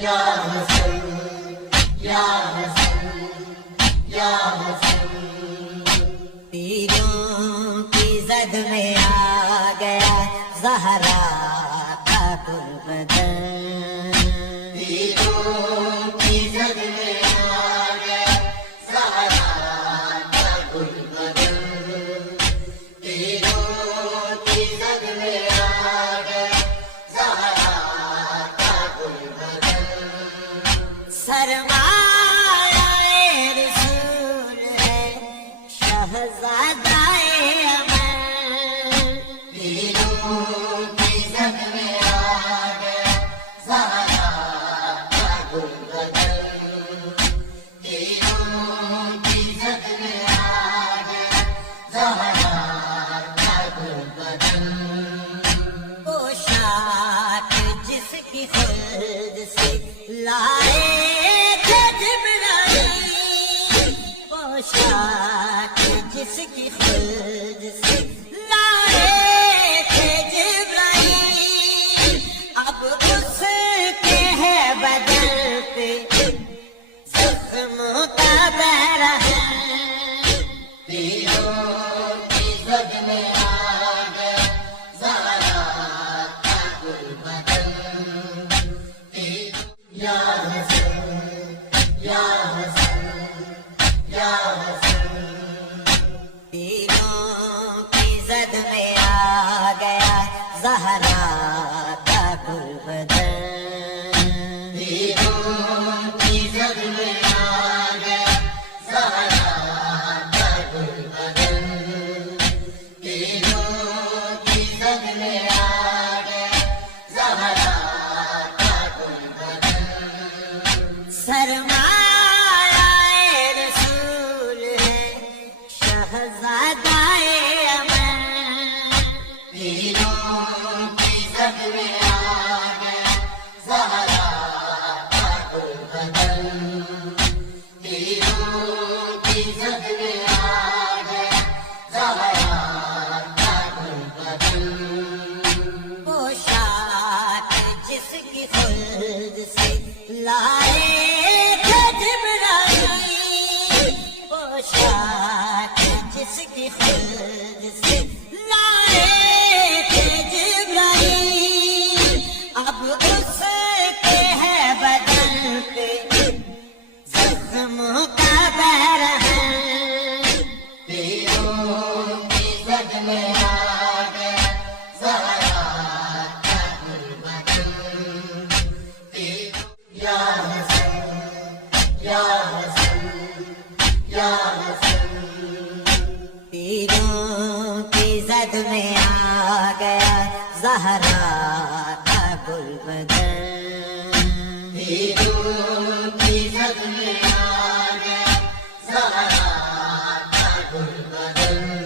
یا حسن یا حسن یا حسن، تیروں کی زد میں آ گیا زہرا کا گل بدن، تیروں کی زد میں آ گیا زہرا کا گل بدن، تیروں کی زد میں آ گیا زہرا کا گل بدن، سرمایہ رسول ہے شہزادہ امن، تیروں کی زد میں آ گیا زہرا کا گل بدن، تیروں کی زد میں آ گیا زہرا کا گل بدن، پوشاک جس کی خلد سے لائے تھے جبرائیل، پوشاک جس کی خلد سے لائے تھے جبرائیل، اب اس کے ہے بدن پہ زخموں کا برہن، تیروں کی زد میں آ گیا زہرا کا گل بدن، یا حسن یا حسن یا حسن، تیروں کی زد میں آ گیا زہرا کا گل بدن، تیروں کی زد میں آ گیا زہرا کا گل بدن، تیروں کی زد میں آ گیا زہرا کا گل بدن، سرمایہ رسول ہے شہزادہ امن، تیروں کی زد میں آ گیا زہرا کا گل بدن، تیروں کی زد میں آ گیا زہرا کا گل بدن، پوشاک جس کی خلد سے لائے تھے جبرائیل، پوشاک جس کی خلد سے لائے تھے جبرائیل، اب اس کے ہے بدن پہ زخموں کا برہن، تیروں کی زد میں آ گیا زہرا کا گل بدن، یا حسن یا حسن یا حسن، تیروں کی زد میں آ گیا زہرا کا گل بدن، تیروں کی زد میں آ گیا زہرا کا گل بدن،